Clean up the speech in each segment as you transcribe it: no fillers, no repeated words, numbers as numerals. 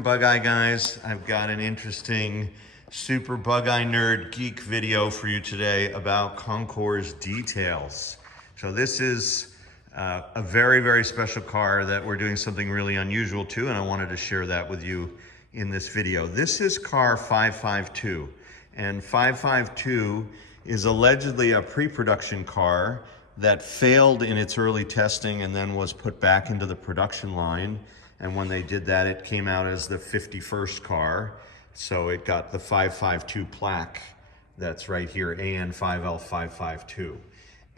from Bug Eye Guys. I've got an interesting super Bug Eye nerd geek video for you today about concours details. So this is a very, very special car that we're doing something really unusual to, and I wanted to share that with you in this video. This is car 552, and 552 is allegedly a pre-production car that failed in its early testing and then was put back into the production line. And when they did that, it came out as the 51st car. So it got the 552 plaque that's right here, AN5L552.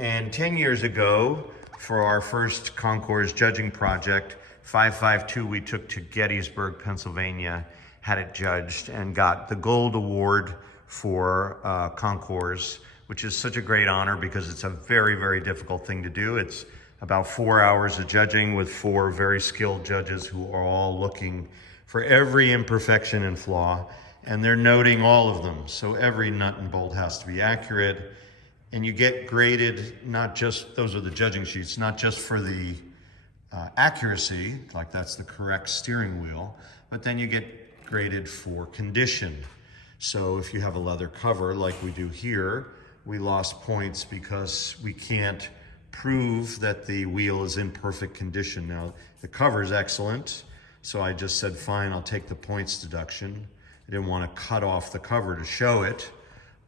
And 10 years ago, for our first concours judging project, 552 we took to Gettysburg, Pennsylvania, had it judged and got the gold award for concours, which is such a great honor because it's a very, very difficult thing to do. It's about 4 hours of judging with 4 very skilled judges who are all looking for every imperfection and flaw, and they're noting all of them. So every nut and bolt has to be accurate, and you get graded, not just, those are the judging sheets, not just for the accuracy, like that's the correct steering wheel, but then you get graded for condition. So if you have a leather cover like we do here, we lost points because we can't prove that the wheel is in perfect condition. Now, the cover is excellent, so I just said, fine, I'll take the points deduction. I didn't want to cut off the cover to show it,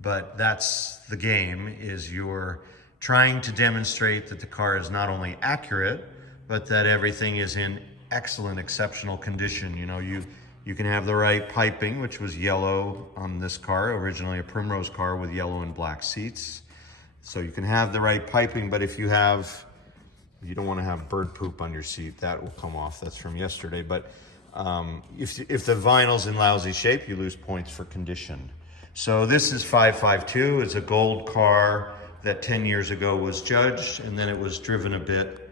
but that's the game, is you're trying to demonstrate that the car is not only accurate, but that everything is in excellent, exceptional condition. You know, you can have the right piping, which was yellow on this car, originally a Primrose car with yellow and black seats. So you can have the right piping, but if you don't want to have bird poop on your seat, that will come off. That's from yesterday. But if the vinyl's in lousy shape, you lose points for condition. So this is 552. It's a gold car that 10 years ago was judged, and then it was driven a bit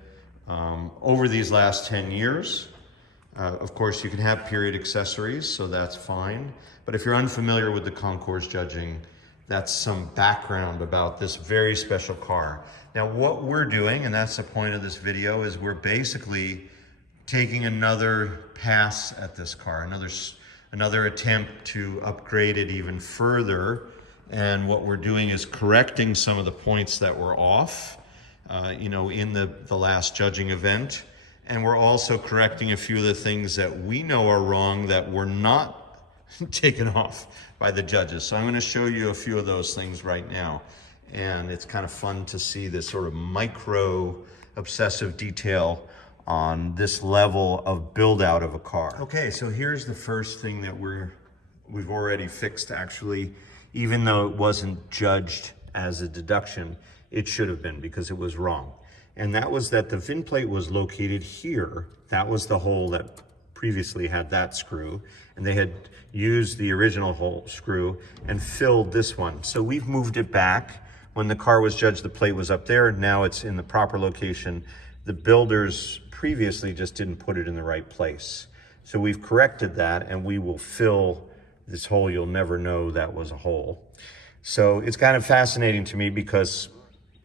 over these last 10 years. Of course, you can have period accessories, so that's fine. But if you're unfamiliar with the concours judging, that's some background about this very special car. Now, what we're doing, and that's the point of this video, is we're basically taking another pass at this car, another attempt to upgrade it even further. And what we're doing is correcting some of the points that were off, in the last judging event. And we're also correcting a few of the things that we know are wrong that were not taken off by the judges. So I'm going to show you a few of those things right now. And it's kind of fun to see this sort of micro obsessive detail on this level of build out of a car. Okay, so here's the first thing that we've already fixed, actually. Even though it wasn't judged as a deduction, it should have been, because it was wrong. And that was that the VIN plate was located here. That was the hole that previously had that screw, and they had used the original hole screw and filled this one. So we've moved it back. When the car was judged, the plate was up there. Now it's in the proper location. The builders previously just didn't put it in the right place. So we've corrected that, and we will fill this hole. You'll never know that was a hole. So it's kind of fascinating to me, because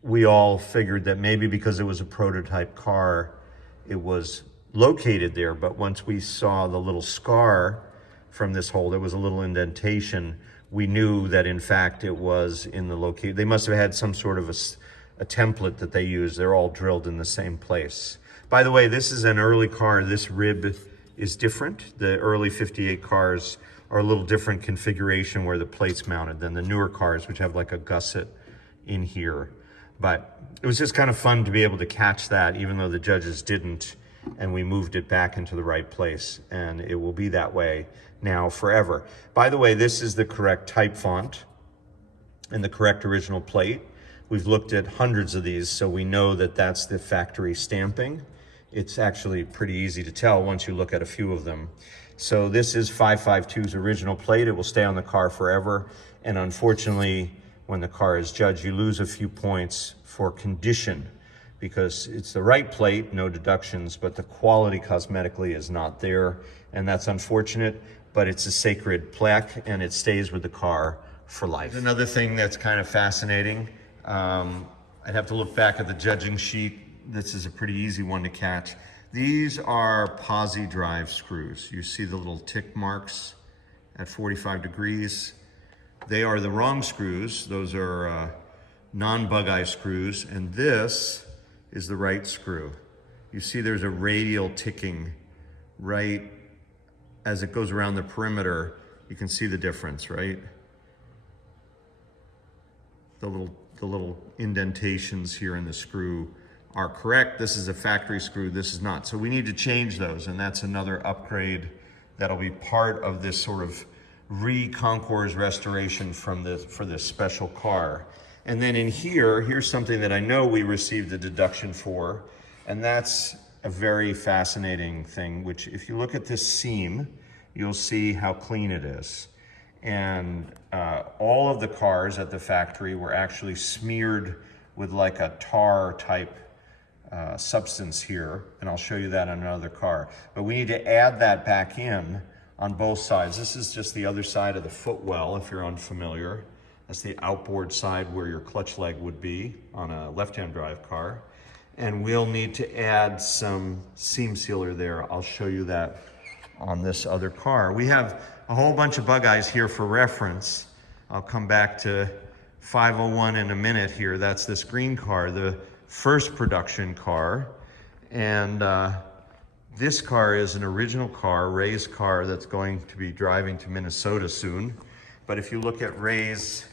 we all figured that maybe because it was a prototype car, it was located there. But once we saw the little scar from this hole, there was a little indentation, we knew that in fact it was in the location. They must have had some sort of a template that they used. They're all drilled in the same place. By the way, this is an early car. This rib is different. The early 58 cars are a little different configuration where the plate's mounted than the newer cars, which have like a gusset in here. But it was just kind of fun to be able to catch that, even though the judges didn't, and we moved it back into the right place, and it will be that way now forever. By the way, this is the correct type font and the correct original plate. We've looked at hundreds of these, so we know that that's the factory stamping. It's actually pretty easy to tell once you look at a few of them. So this is 552's original plate. It will stay on the car forever, and unfortunately, when the car is judged, you lose a few points for condition, because it's the right plate, no deductions, but the quality cosmetically is not there, and that's unfortunate, but it's a sacred plaque, and it stays with the car for life. Another thing that's kind of fascinating, I'd have to look back at the judging sheet. This is a pretty easy one to catch. These are posi drive screws. You see the little tick marks at 45 degrees. They are the wrong screws. Those are non-bug-eye screws, and this is the right screw. You see there's a radial ticking right as it goes around the perimeter. You can see the difference, right? The little indentations here in the screw are correct. This is a factory screw, this is not. So we need to change those, and that's another upgrade that'll be part of this sort of concours restoration for this special car. And then in here, here's something that I know we received a deduction for, and that's a very fascinating thing, which if you look at this seam, you'll see how clean it is. And all of the cars at the factory were actually smeared with like a tar type substance here, and I'll show you that on another car. But we need to add that back in on both sides. This is just the other side of the footwell, if you're unfamiliar. That's the outboard side where your clutch leg would be on a left-hand drive car. And we'll need to add some seam sealer there. I'll show you that on this other car. We have a whole bunch of bug eyes here for reference. I'll come back to 501 in a minute here. That's this green car, the first production car. And this car is an original car, Ray's car, that's going to be driving to Minnesota soon. But if you look at Ray's,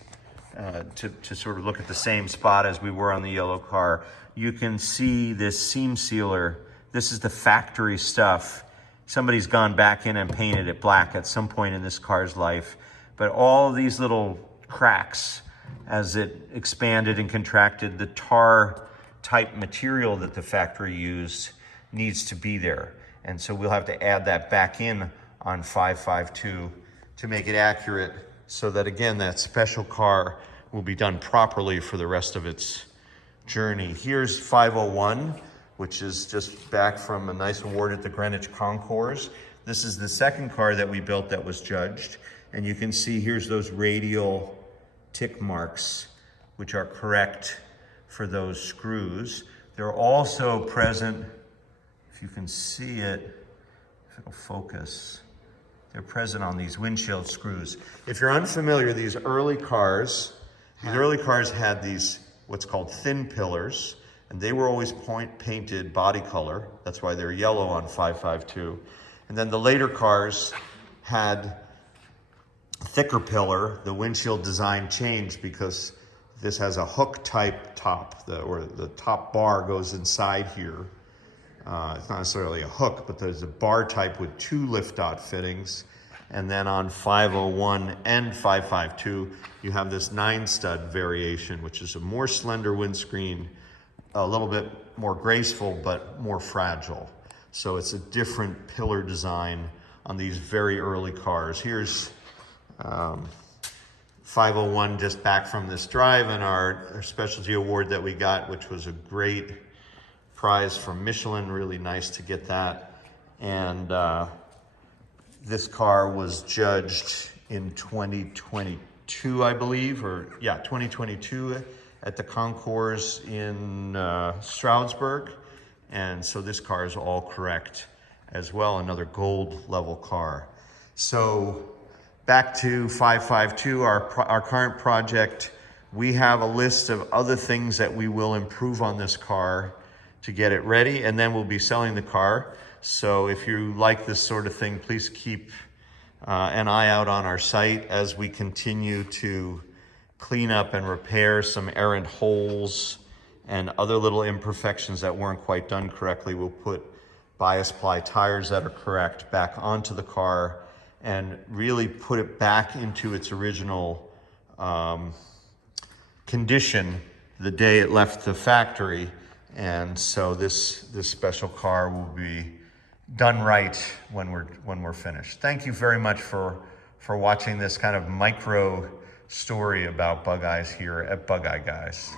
to sort of look at the same spot as we were on the yellow car, you can see this seam sealer. This is the factory stuff. Somebody's gone back in and painted it black at some point in this car's life. But all of these little cracks, as it expanded and contracted, the tar type material that the factory used needs to be there. And so we'll have to add that back in on 552 to make it accurate, so that again, that special car will be done properly for the rest of its journey. Here's 501, which is just back from a nice award at the Greenwich Concours. This is the second car that we built that was judged. And you can see here's those radial tick marks, which are correct for those screws. They're also present, if you can see it, if it'll focus, they're present on these windshield screws. If you're unfamiliar, these early cars had these, what's called thin pillars, and they were always painted body color. That's why they're yellow on 552. And then the later cars had thicker pillar. The windshield design changed because this has a hook type top, or the top bar goes inside here. It's not necessarily a hook, but there's a bar type with two lift dot fittings. And then on 501 and 552, you have this 9-stud variation, which is a more slender windscreen, a little bit more graceful, but more fragile. So it's a different pillar design on these very early cars. Here's 501 just back from this drive, and our specialty award that we got, which was a great prize from Michelin. Really nice to get that. And this car was judged in 2022, I believe, 2022 at the concours in Stroudsburg. And so this car is all correct as well, another gold level car. So back to 552, our current project, we have a list of other things that we will improve on this car to get it ready, and then we'll be selling the car. So if you like this sort of thing, please keep an eye out on our site as we continue to clean up and repair some errant holes and other little imperfections that weren't quite done correctly. We'll put bias ply tires that are correct back onto the car and really put it back into its original condition the day it left the factory. And so this special car will be done right when we're finished. Thank you very much for watching this kind of micro story about bug eyes here at Bug Eye Guys.